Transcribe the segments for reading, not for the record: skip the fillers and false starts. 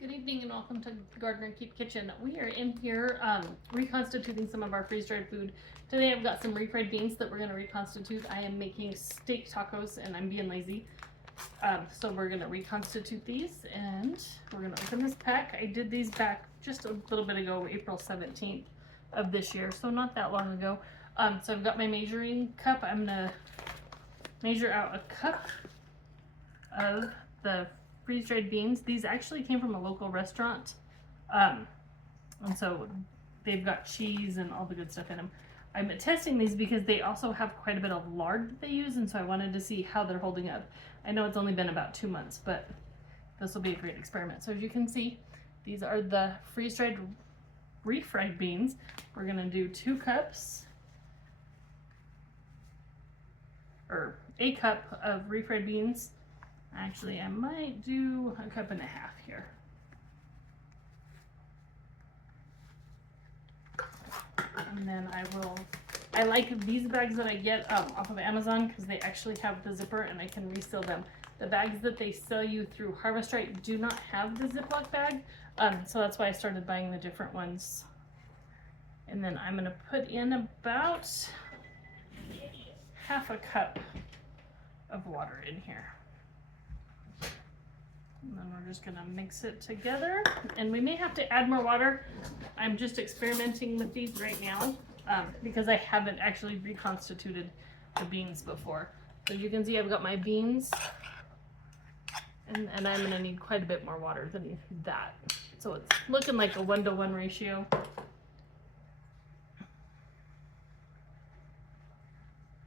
Good evening and welcome to Gardener Keep Kitchen. We are in here reconstituting some of our freeze-dried food. Today I've got some refried beans that we're going to reconstitute. I am making steak tacos and I'm being lazy. So we're going to reconstitute these and we're going to open this pack. I did these back just a little bit ago, April 17th of this year, so not that long ago. So I've got my measuring cup. I'm going to measure out a cup of the freeze-dried beans. These actually came from a local restaurant, and so they've got cheese and all the good stuff in them. I'm testing these because they also have quite a bit of lard that they use, and so I wanted to see how they're holding up. I know it's only been about 2 months, but this will be a great experiment. So as you can see, these are the freeze-dried refried beans. We're gonna do 2 cups, or a cup of refried beans. Actually, I might do a cup and a half here. And then I like these bags that I get off of Amazon because they actually have the zipper and I can reseal them. The bags that they sell you through Harvest Right do not have the Ziploc bag, so that's why I started buying the different ones. And then I'm gonna put in about half a cup of water in here. And then we're just gonna mix it together, and we may have to add more water. I'm just experimenting with these right now because I haven't actually reconstituted the beans before. So you can see I've got my beans, and I'm gonna need quite a bit more water than that. So it's looking like a 1-to-1 ratio.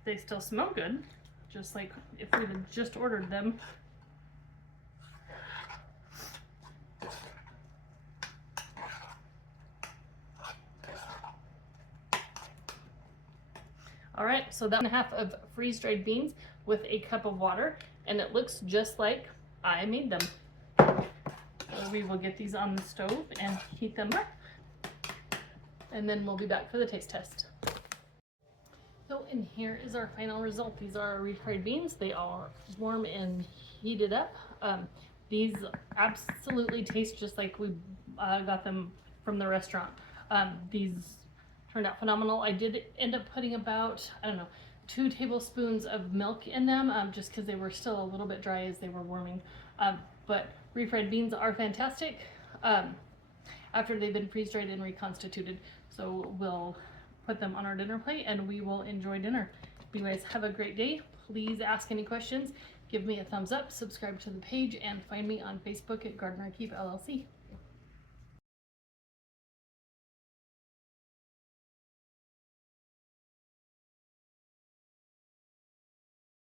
They still smell good, just like if we had just ordered them. All right, so that's 1/2 of freeze-dried beans with a cup of water, and it looks just like I made them. So we will get these on the stove and heat them up, and then we'll be back for the taste test. So, and here is our final result. These are our refried beans. They are warm and heated up. These absolutely taste just like we got them from the restaurant. These turned out phenomenal. I did end up putting about, 2 tablespoons of milk in them just because they were still a little bit dry as they were warming. But refried beans are fantastic after they've been freeze-dried and reconstituted. So we'll put them on our dinner plate and we will enjoy dinner. You guys have a great day. Please ask any questions. Give me a thumbs up, subscribe to the page, and find me on Facebook at Gardener Keep LLC.